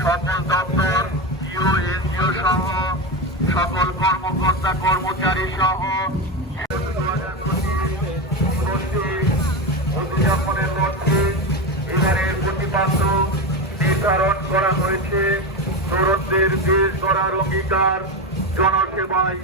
সকল দপ্তর you NGO সহ সকল কর্মকর্তা কর্মচারী সহ 2025 উদযাপনের লক্ষ্যে এবারের প্রতিপাদ্য নির্ধারণ করা হয়েছে তরুণদের দেশ গড়ার অঙ্গীকার জনসেবায়